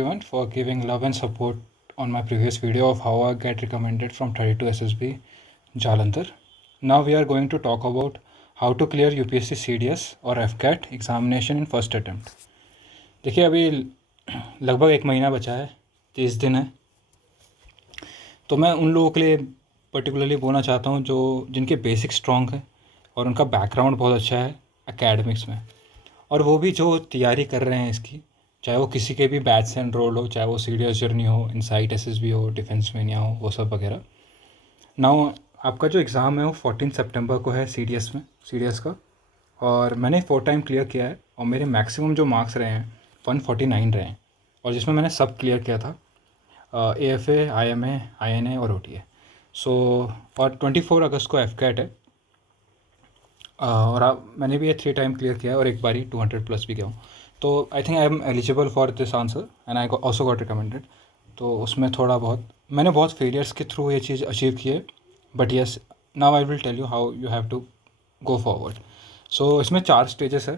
everyone for giving love and support on my previous video of how I get recommended from 32 SSB Jalandhar. Now we are going to talk about how to clear UPSC CDS और FCAT examination in first attempt. देखिए अभी लगभग 1 महीना बचा है, 30 दिन है, तो मैं उन लोगों के लिए पर्टिकुलरली बोलना चाहता हूँ जो जिनके बेसिक स्ट्रॉन्ग है और उनका बैकग्राउंड बहुत अच्छा है एकेडमिक्स में, और वो भी जो तैयारी कर रहे हैं इसकी, चाहे वो किसी के भी बैच से एनरोल्ड हो, चाहे वो सीडीएस जर्नी हो, इनसाइट एसएसबी हो, डिफेंस में हो, वो सब वगैरह। नाउ आपका जो एग्ज़ाम है वो 14 सितंबर को है सीडीएस का, और मैंने 4 टाइम क्लियर किया है और मेरे मैक्सिमम जो मार्क्स रहे हैं 149 रहे हैं, और जिसमें मैंने सब क्लियर किया था, AFA, IMA, INA और OTA। सो और 24 अगस्त को FCAT है, और मैंने भी ये 3 टाइम क्लियर किया है और एक बारी 200 प्लस भी गया हूँ। तो I think I am eligible for this answer and I also got recommended. तो उसमें थोड़ा बहुत मैंने बहुत फेलियर्स के थ्रू ये चीज़ अचीव की है, but yes now I will tell you how you have to go forward. So इसमें 4 स्टेजेस है।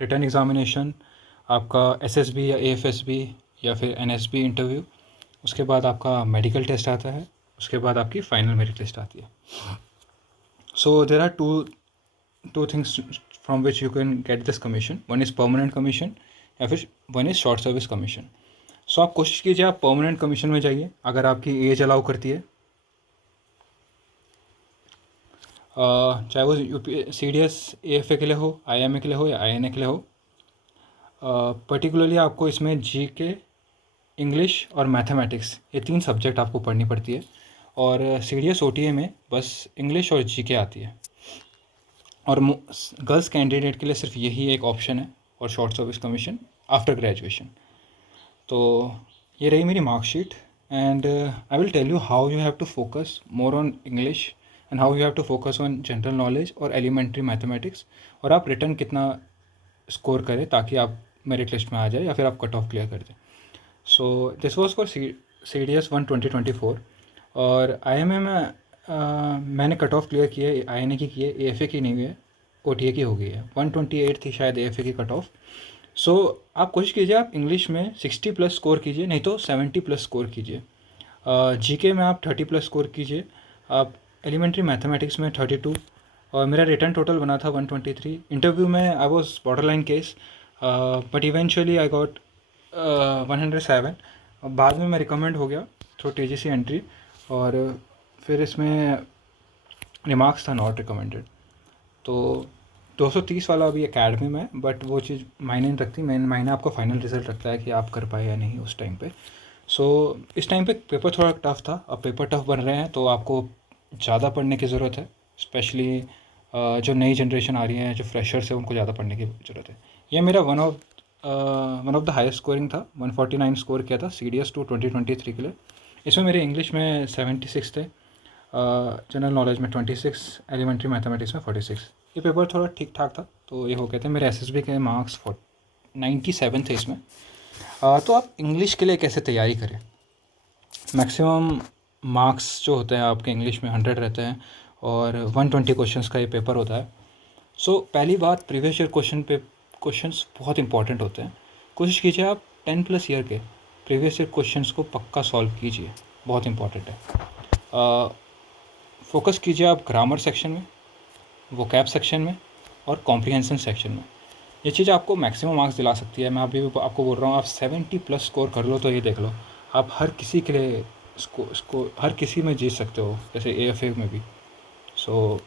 रिटर्न एग्जामिनेशन, आपका SSB या AFSB या फिर NSB इंटरव्यू, उसके बाद आपका मेडिकल टेस्ट आता है, उसके बाद आपकी फाइनल मेरिट लिस्ट आती है। So there are two things from which you can get this commission. One is permanent commission या फिर one is short service commission. So आप कोशिश कीजिए आप परमानेंट कमीशन में जाइए अगर आपकी एज अलाउ करती है, चाहे वो CDS AFA के लिए हो, IMA के लिए हो या INA के लिए हो। पर्टिकुलरली आपको इसमें GK, इंग्लिश और मैथमेटिक्स, ये 3 सब्जेक्ट आपको पढ़नी पड़ती है, और CDS OTA में बस इंग्लिश और GK आती है, और गर्ल्स कैंडिडेट के लिए सिर्फ यही एक ऑप्शन है, और short service commission after graduation. तो ये रही मेरी marksheet, and I will tell you how you have to focus more on English and how you have to focus on general knowledge और एलिमेंट्री मैथमेटिक्स, और आप return कितना score करें ताकि आप मेरिट लिस्ट में आ जाए या फिर आप कट ऑफ क्लियर कर दें। So this was for CDS 1 2024। और IMA में मैंने कट ऑफ क्लियर किया है, INA की है, AFA की नहीं हुई है, OTA की हो गई है। 128 थी शायद AFA की कट ऑफ। सो आप कोशिश कीजिए आप इंग्लिश में 60 प्लस स्कोर कीजिए, नहीं तो 70 प्लस स्कोर कीजिए। GK में आप 30 प्लस स्कोर कीजिए, आप एलिमेंट्री मैथमेटिक्स में 32, और मेरा रिटर्न टोटल बना था 123। इंटरव्यू में I was border line case, but eventually I got 107। बाद में मैं रिकमेंड हो गया थ्रू TGC एंट्री, और फिर इसमें रिमार्क्स था नॉट रिकमेंडेड। तो 230 वाला अभी एकेडमी में, बट वो चीज़ मायने नहीं रखती, मेन मायने आपका फाइनल रिजल्ट रखता है कि आप कर पाए या नहीं उस टाइम पे। सो इस टाइम पे पेपर थोड़ा टफ था, अब पेपर टफ बन रहे हैं तो आपको ज़्यादा पढ़ने की ज़रूरत है, स्पेशली जो नई जनरेशन आ रही है, जो फ्रेशर्स है, उनको ज़्यादा पढ़ने की ज़रूरत है। ये मेरा one of the highest scoring था, 149 स्कोर किया था CDS 2 2023 के लिए। इसमें मेरे इंग्लिश में 76 थे, जनरल नॉलेज में 26, एलिमेंट्री मैथमेटिक्स में 46। ये पेपर थोड़ा ठीक ठाक था, तो ये हो गए थे। मेरे SSB के मार्क्स 97 थे इसमें। तो आप इंग्लिश के लिए कैसे तैयारी करें? मैक्सिमम मार्क्स जो होते हैं आपके इंग्लिश में 100 रहते हैं, और 120 क्वेश्चंस का ये पेपर होता है। सो पहली बात, प्रीवियस ईयर क्वेश्चंस बहुत इंपॉर्टेंट होते हैं। कोशिश कीजिए आप 10 प्लस ईयर के प्रीवियस ईयर क्वेश्चंस को पक्का सॉल्व कीजिए, बहुत इंपॉर्टेंट है। फोकस कीजिए आप ग्रामर सेक्शन में, वोकैब सेक्शन में और कॉम्प्रिहेंशन सेक्शन में। ये चीज़ आपको मैक्सिमम मार्क्स दिला सकती है। मैं अभी भी आपको बोल रहा हूँ, आप 70 प्लस स्कोर कर लो तो ये देख लो, आप हर किसी के लिए इसको हर किसी में जीत सकते हो, जैसे AFA में भी। सो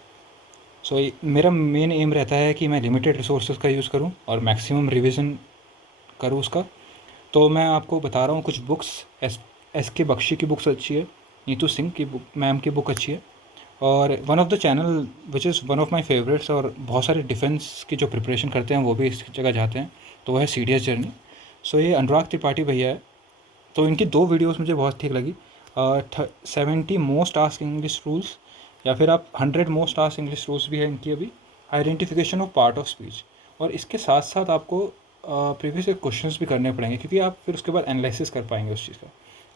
मेरा मेन एम रहता है कि मैं लिमिटेड रिसोर्सेज का यूज़ करूँ और मैक्सिमम रिवीजन करूँ उसका। तो मैं आपको बता रहा हूँ कुछ बुक्स, SK बख्शी की बुक्स अच्छी है, नीतू सिंह की बुक, मैम की बुक अच्छी है, और one of the channel which is one of my favourites, और बहुत सारे डिफेंस की जो प्रिपरेशन करते हैं वो भी इस जगह जाते हैं, तो वो है CDS जर्नी। सो ये अनुराग त्रिपाठी भैया है, तो इनकी 2 वीडियोस मुझे बहुत ठीक लगी। 70 मोस्ट आस्क इंग्लिश रूल्स, या फिर आप 100 मोस्ट आस्क इंग्लिश रूल्स भी है इनकी अभी, identification of part of speech, और इसके साथ साथ आपको प्रीवियस क्वेश्चंस भी करने पड़ेंगे, क्योंकि आप फिर उसके बाद एनालिसिस कर पाएंगे उस चीज़ का।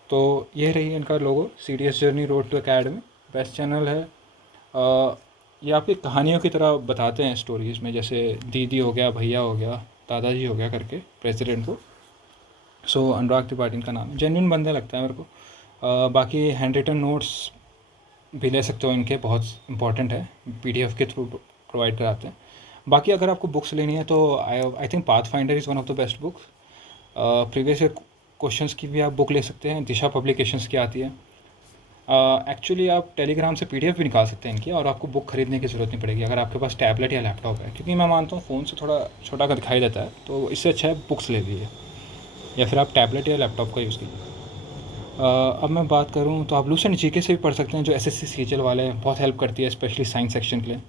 तो ये रही इनका logo, CDS journey road to academy, best channel है। ये आपकी कहानियों की तरह बताते हैं स्टोरीज़ में, जैसे दीदी हो गया, भैया हो गया, दादाजी हो गया करके प्रेसिडेंट को। सो अनुराग त्रिपाठी इनका नाम है, जेन्युइन बंदा लगता है मेरे को। बाकी हैंड रिटन नोट्स भी ले सकते हो इनके, बहुत इंपॉर्टेंट है, पीडीएफ के थ्रू प्रोवाइड कराते हैं। बाकी अगर आपको बुक्स लेनी है तो I think path finder is one of the best books. Previous year questions की भी आप बुक ले सकते हैं, दिशा पब्लिकेशंस की आती है। एक्चुअली आप टेलीग्राम से पीडीएफ भी निकाल सकते हैं इनकी, और आपको बुक खरीदने की ज़रूरत नहीं पड़ेगी अगर आपके पास टैबलेट या लैपटॉप है, क्योंकि मैं मानता हूँ फ़ोन से थोड़ा छोटा का दिखाई देता है, तो इससे अच्छा है बुक्स ले लीजिए, या फिर आप टैबलेट या लैपटॉप का यूज़ कीजिए। अब मैं बात करूँ तो आप लूसेंट जीके से भी पढ़ सकते हैं, जो एसएससी सीजीएल वाले हैं, बहुत हेल्प करती है स्पेशली साइंस सेक्शन के लिए।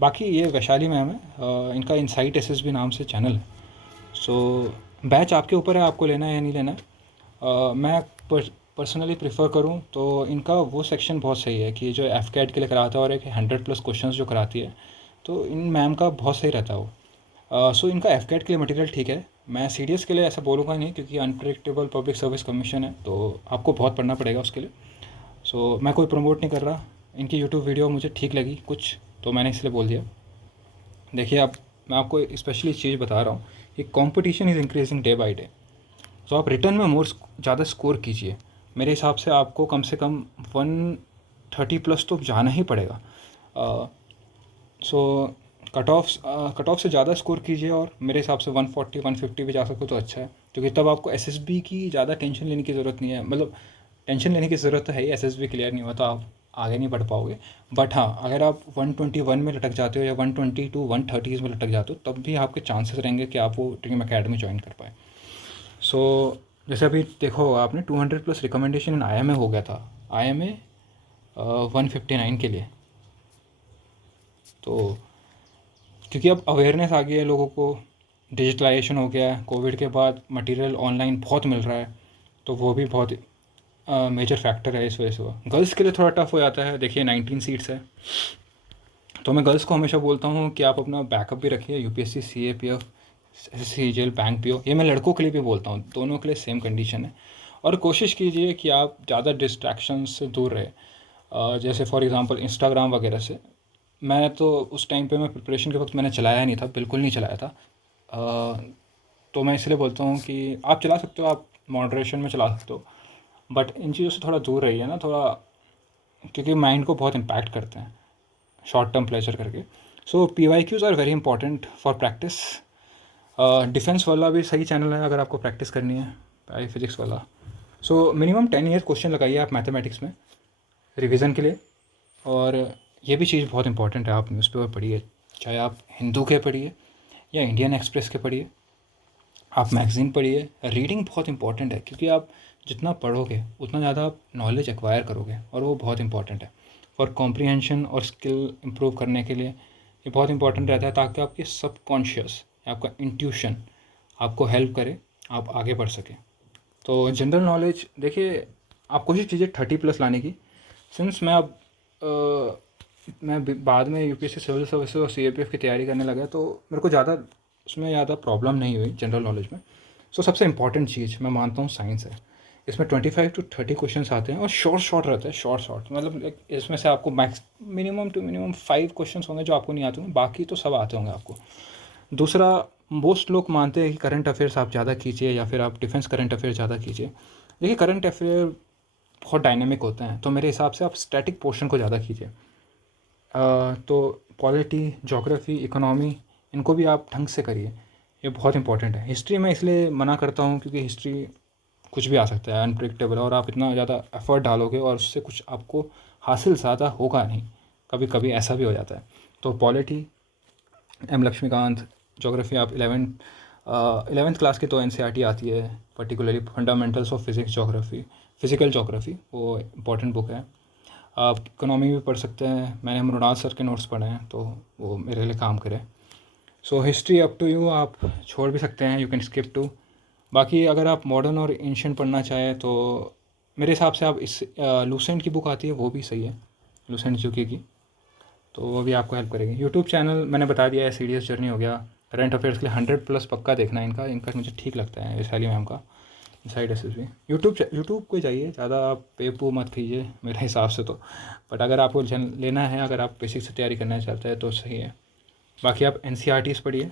बाकी ये वैशाली मैम है, इनका इनसाइट एसएसबी नाम से चैनल है। सो बैच आपके ऊपर है, आपको लेना है या नहीं लेना है। मैं पर्सनली प्रेफर करूँ तो इनका वो सेक्शन बहुत सही है कि जो एफकेट के लिए कराता है और एक 100+ क्वेश्चंस जो कराती है, तो इन मैम का बहुत सही रहता है वो। सो इनका एफकेट के लिए मटेरियल ठीक है। मैं सीडीएस के लिए ऐसा बोलूँगा नहीं, क्योंकि अनप्रेडिक्टेबल पब्लिक सर्विस कमीशन है, तो आपको बहुत पढ़ना पड़ेगा उसके लिए। सो मैं कोई प्रमोट नहीं कर रहा, इनकी यूट्यूब वीडियो मुझे ठीक लगी कुछ, तो मैंने इसलिए बोल दिया। देखिए आप, मैं आपको स्पेशली चीज़ बता रहा हूँ कि competition is increasing day by day. तो आप रिटर्न में मोर ज़्यादा स्कोर कीजिए। मेरे हिसाब से आपको कम से कम 130+ तो जाना ही पड़ेगा। सो कट ऑफ से ज़्यादा स्कोर कीजिए, और मेरे हिसाब से 140 150 भी जा सको तो अच्छा है, क्योंकि तब आपको एसएसबी की ज़्यादा टेंशन लेने की ज़रूरत नहीं है। मतलब टेंशन लेने की ज़रूरत तो है ही, एसएसबी क्लियर नहीं हुआ तो आप आगे नहीं बढ़ पाओगे। बट हाँ, अगर आप 121 में लटक जाते हो या 120 to 130 में लटक जाते हो, तब भी आपके चांसेस रहेंगे कि आप वो ड्रीम अकेडमी ज्वाइन कर पाए। सो जैसे अभी देखो, आपने 200+ रिकमेंडेशन इन IMA हो गया था, IMA 159 के लिए। तो क्योंकि अब अवेयरनेस आ गई है लोगों को, डिजिटलाइजेशन हो गया है, कोविड के बाद मटेरियल ऑनलाइन बहुत मिल रहा है, तो वो भी बहुत मेजर फैक्टर है इस वजह से। गर्ल्स के लिए थोड़ा टफ हो जाता है, देखिए 19 सीट्स है, तो मैं गर्ल्स को हमेशा बोलता हूँ कि आप अपना बैकअप भी रखिए, UPSC CAPF CGL bank PO। ये मैं लड़कों के लिए भी बोलता हूँ, दोनों के लिए सेम कंडीशन है। और कोशिश कीजिए कि आप ज़्यादा डिस्ट्रैक्शन से दूर रहे, जैसे फॉर एग्ज़ाम्पल इंस्टाग्राम वगैरह से। मैं तो उस टाइम पे, मैं प्रिपरेशन के वक्त मैंने चलाया नहीं था, बिल्कुल नहीं चलाया था। तो मैं इसलिए बोलता हूँ कि आप चला सकते हो, आप मॉडरेशन में चला सकते हो, बट इन चीज़ों से थोड़ा दूर रहिए ना, थोड़ा, क्योंकि माइंड को बहुत इम्पैक्ट करते हैं शॉर्ट टर्म प्लेजर करके। So PYQs are very important for practice. Defence वाला भी सही चैनल है अगर आपको प्रैक्टिस करनी है, फिजिक्स वाला। सो मिनिमम 10 ईयर क्वेश्चन लगाइए आप मैथमेटिक्स में रिवीजन के लिए। और ये भी चीज़ बहुत इंपॉर्टेंट है, आप न्यूज़पेपर पढ़िए, चाहे आप हिंदू के पढ़िए या इंडियन एक्सप्रेस के पढ़िए, आप मैगज़ीन पढ़िए। रीडिंग बहुत इंपॉर्टेंट है, क्योंकि आप जितना पढ़ोगे उतना ज़्यादा आप नॉलेज एक्वायर करोगे, और वो बहुत इंपॉर्टेंट है फॉर कॉम्प्रिहेंशन और स्किल इम्प्रूव करने के लिए। ये बहुत इंपॉर्टेंट रहता है, ताकि आपकी सबकॉन्शियस, आपका इंट्यूशन आपको हेल्प करे, आप आगे बढ़ सकें। तो जनरल नॉलेज देखिए, आप कोशिश कीजिए 30+ लाने की। सिंस मैं अब मैं बाद में यूपीएससी सिविल सर्विस और CAPF की तैयारी करने लगा, तो मेरे को ज़्यादा उसमें ज़्यादा प्रॉब्लम नहीं हुई जनरल नॉलेज में। सो सबसे इंपॉर्टेंट चीज़ मैं मानता हूँ साइंस है। इसमें 25 to 30 क्वेश्चन आते हैं, और शॉर्ट रहते हैं, शॉर्ट मतलब इसमें से आपको max minimum to minimum 5 question होंगे जो आपको नहीं आते होंगे, बाकी तो सब आते होंगे आपको। दूसरा, मोस्ट लोग मानते हैं कि करंट अफेयर्स आप ज़्यादा कीजिए, या फिर आप डिफेंस करंट अफेयर ज़्यादा कीजिए। देखिए करंट अफेयर बहुत डायनेमिक होते हैं, तो मेरे हिसाब से आप स्टैटिक पोर्शन को ज़्यादा कीजिए। तो पॉलिटी, ज्योग्राफी, इकोनॉमी, इनको भी आप ढंग से करिए, ये बहुत इंपॉर्टेंट है। हिस्ट्री में इसलिए मना करता हूँ क्योंकि हिस्ट्री कुछ भी आ सकता है, अनप्रिडिक्टेबल है, और आप इतना ज़्यादा एफर्ट डालोगे और उससे कुछ आपको हासिल ज़्यादा होगा नहीं, कभी कभी ऐसा भी हो जाता है। तो पॉलिटी M लक्ष्मीकांत, ज्योग्राफी आप 11th क्लास की तो NCERT आती है, particularly fundamentals of physics geography, physical geography, वो इम्पॉर्टेंट बुक है। आप इकोनॉमी भी पढ़ सकते हैं, मैंने मृणाल सर के नोट्स पढ़े हैं, तो वो मेरे लिए काम करे। So history up to you, आप छोड़ भी सकते हैं, यू कैन स्किप टू। बाकी अगर आप मॉडर्न और एंशिएंट पढ़ना चाहें तो मेरे हिसाब से आप इस लूसेंट की बुक आती है, वो भी सही है, लूसेंट जीके की, तो वो भी आपको हेल्प करेगी। यूट्यूब चैनल मैंने बता दिया है, सीडीएस जर्नी हो गया, करंट अफेयर्स के लिए 100+ पक्का देखना है इनका, मुझे ठीक लगता है वैशाली मैम का इनसाइड एसएसबी। यूट्यूब को जाइए, ज़्यादा आप पे मत कीजिए मेरे हिसाब से तो। बट अगर आपको लेना है, अगर आप बेसिक से तैयारी करना चाहते हैं तो सही है। बाकी आप NCERTs पढ़िए,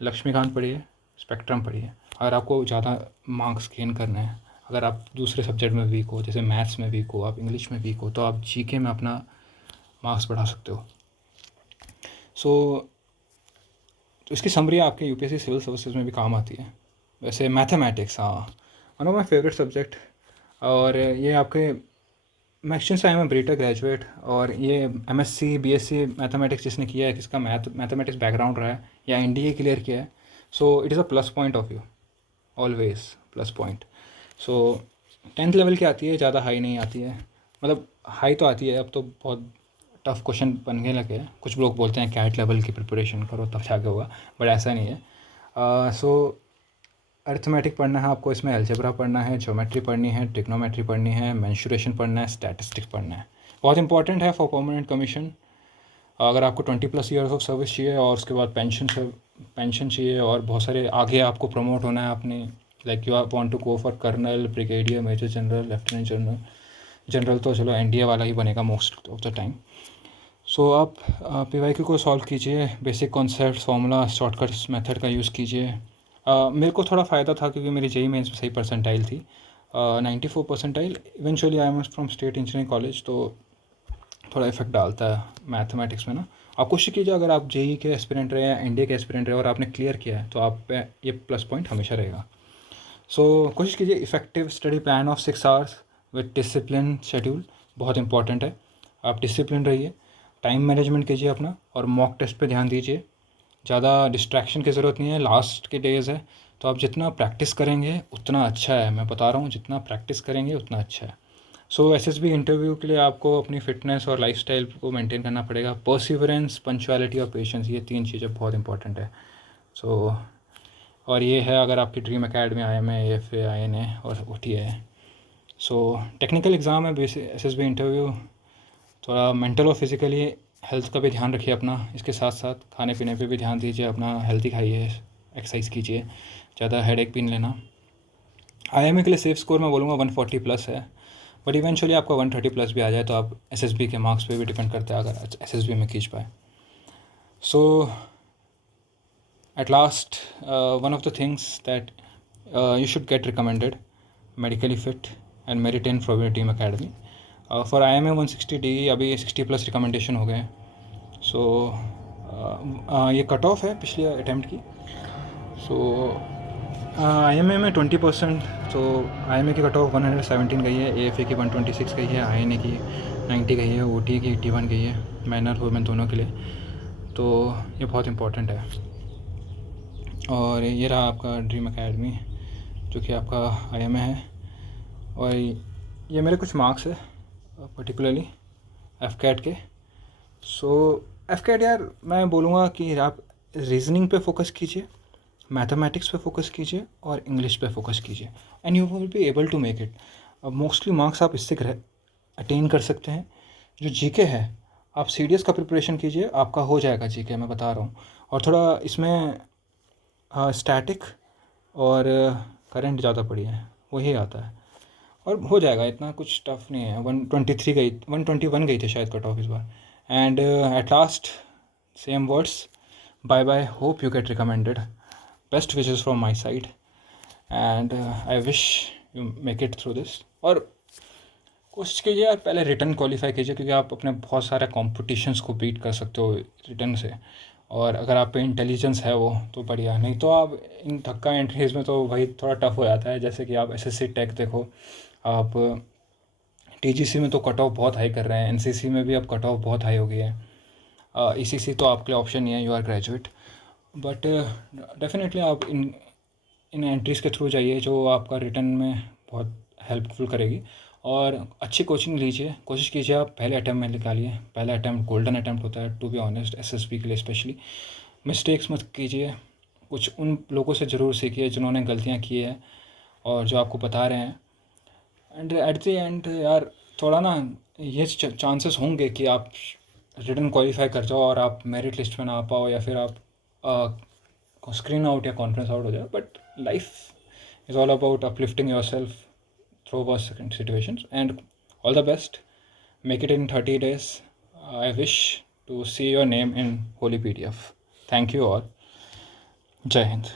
लक्ष्मीकांत पढ़िए, स्पेक्ट्रम पढ़िए, अगर आपको ज़्यादा मार्क्स गेन करना है, अगर आप दूसरे सब्जेक्ट में वीक हो, जैसे मैथ्स में वीक हो, आप इंग्लिश में वीक हो, तो आप जीके में अपना मार्क्स बढ़ा सकते हो। सो तो इसकी समरी आपके यूपीएससी सिविल सर्विसेज में भी काम आती है। वैसे मैथमेटिक्स, हाँ, one of my favourite subject. और ये आपके मैक्सिमम आई एम ब्रीटेक ग्रेजुएट, और ये एमएससी बीएससी मैथमेटिक्स जिसने किया है, किसका मैथमेटिक्स बैकग्राउंड रहा है या एनडीए क्लियर किया है, so it is a plus point of you, always plus point. So 10th level की आती है, ज़्यादा हाई नहीं आती है, मतलब हाई तो आती है, अब तो बहुत टफ क्वेश्चन बनने लगे हैं। कुछ लोग बोलते हैं कैट लेवल की प्रिपरेशन करो तब जाके होगा, बट ऐसा नहीं है। सो अरिथमेटिक पढ़ना है आपको, इसमें अलजेब्रा पढ़ना है, ज्योमेट्री पढ़नी है, ट्रिग्नोमेट्री पढ़नी है, मेंसुरेशन पढ़ना है, स्टैटिस्टिक्स पढ़ना है। बहुत इंपॉर्टेंट है फॉर परमानेंट कमीशन। अगर आपको 20+ ईयर्स ऑफ सर्विस चाहिए और उसके बाद पेंशन चाहिए और बहुत सारे आगे आपको प्रमोट होना है अपने, like you want to go for colonel, brigadier, major general, lieutenant general, general तो चलो एनडीए वाला ही बनेगा most of the time. So आप पीवाईक्यू को सॉल्व कीजिए, basic concept, formula, shortcuts method का यूज़ कीजिए। मेरे को थोड़ा फ़ायदा था क्योंकि मेरी जेईई मेंस में सही परसेंटाइल थी, 94 percentile. Eventually I am from state engineering college, तो थोड़ा इफेक्ट डालता है मैथमेटिक्स में ना। आप कोशिश कीजिए, अगर आप जेईई के एस्पिरेंट रहे या एनडीए के एस्पिरेंट रहे और आपने क्लियर किया है, तो आप पे ये प्लस पॉइंट हमेशा रहेगा। सो कोशिश कीजिए, effective study plan of 6 hours with discipline schedule बहुत इंपॉर्टेंट है। आप डिसिप्लिन रहिए, टाइम मैनेजमेंट कीजिए अपना, और मॉक टेस्ट पे ध्यान दीजिए। ज़्यादा डिस्ट्रैक्शन की ज़रूरत नहीं है, लास्ट के डेज़ है, तो आप जितना प्रैक्टिस करेंगे उतना अच्छा है। मैं बता रहा हूँ, जितना प्रैक्टिस करेंगे उतना अच्छा है। सो एसएसबी इंटरव्यू के लिए आपको अपनी फ़िटनेस और लाइफस्टाइल को मेंटेन करना पड़ेगा। पर्सिवरेंस, पंक्चुअलिटी और पेशेंस, ये 3 चीज़ें बहुत इंपॉर्टेंट है। सो और ये है, अगर आपकी dream academy IIM, AFA, INA और OTA है। सो टेक्निकल एग्ज़ाम है एसएसबी इंटरव्यू। थोड़ा मेंटल और फिज़िकली हेल्थ का भी ध्यान रखिए अपना। इसके साथ साथ खाने पीने पे भी ध्यान दीजिए, अपना हेल्दी खाइए, एक्सरसाइज कीजिए, ज़्यादा हेडेक भी नहीं लेना। IIM के लिए सेफ स्कोर मैं बोलूँगा 140+ है, बट इवेंचुअली आपका 130+ भी आ जाए तो आप SSB के मार्क्स पे भी डिपेंड करता है, अगर SSB में खींच पाए। So at last, one of the things that you should get recommended, medically fit and merit in from your team academy. For IIM 160D अभी 60+ रिकमेंडेशन हो गए हैं। सो ये कट ऑफ है पिछले अटैम्प्ट की। सो IIM में 20%, तो IIM की कट ऑफ 117 गई है, AFA की 126 गई है, INA की 90 गई है, OTA की 81 गई है, मैनर वुमेन दोनों के लिए। तो ये बहुत इंपॉर्टेंट है। और ये रहा आपका ड्रीम अकेडमी, जो कि आपका IIM है। और ये मेरे कुछ मार्क्स है पर्टिकुलरली FCAT के। सो FCAT यार, मैं बोलूँगा कि आप रीजनिंग पे फोकस कीजिए, मैथमेटिक्स पे फोकस कीजिए और इंग्लिश पे फोकस कीजिए, and you will be able to make it. Mostly marks आप इससे अटेन कर सकते हैं। जो जीके है, आप सीडीएस का प्रिपरेशन कीजिए, आपका हो जाएगा जीके, मैं बता रहा हूँ। और थोड़ा इसमें स्टैटिक और करंट ज़्यादा पड़ी है, वही आता है और हो जाएगा, इतना कुछ टफ नहीं है। 123 गई, 121 गई थी शायद कट ऑफ इस बार। And at last, same words, bye bye, hope you get recommended, best wishes from my side, and I wish you make it through this. और कोशिश कीजिए यार, पहले रिटर्न क्वालिफाई कीजिए, क्योंकि आप अपने बहुत सारे कॉम्पिटिशन्स को बीट कर सकते हो रिटर्न से। और अगर आप पे इंटेलिजेंस है वो तो बढ़िया, नहीं तो आप इन धक्का एंट्रीज में तो भाई थोड़ा टफ हो जाता है। जैसे कि आप SSC टेक देखो, आप TGC में तो कट ऑफ बहुत हाई कर रहे हैं, NCC में भी अब कट ऑफ बहुत हाई हो गई है। ECC तो आपके लिए ऑप्शन नहीं है, you are graduate, but definitely आप इन एंट्रीज़ के थ्रू जाइए, जो आपका रिटर्न में बहुत हेल्पफुल करेगी। और अच्छी कोचिंग लीजिए, कोशिश कीजिए आप पहले अटैम्प्ट में निकालिए। पहला अटैम्प्ट गोल्डन अटैम्प्ट होता है, टू बी ऑनेस्ट, SSB के लिए स्पेशली। मिस्टेक्स मत कीजिए, कुछ उन लोगों से ज़रूर सीखिए जिन्होंने गलतियाँ की है और जो आपको बता रहे हैं। एंड एट द एंड यार, थोड़ा ना ये चांसेस होंगे कि आप रिटर्न क्वालिफाई कर जाओ और आप मेरिट लिस्ट में ना आ पाओ, या फिर आप स्क्रीन आउट या कॉन्फ्रेंस आउट हो जाए। But life is all about uplifting your self through worst situations, and all the best. Make it in 30 days. I wish to see your name in Holy PDF. Thank you all. Jai Hind.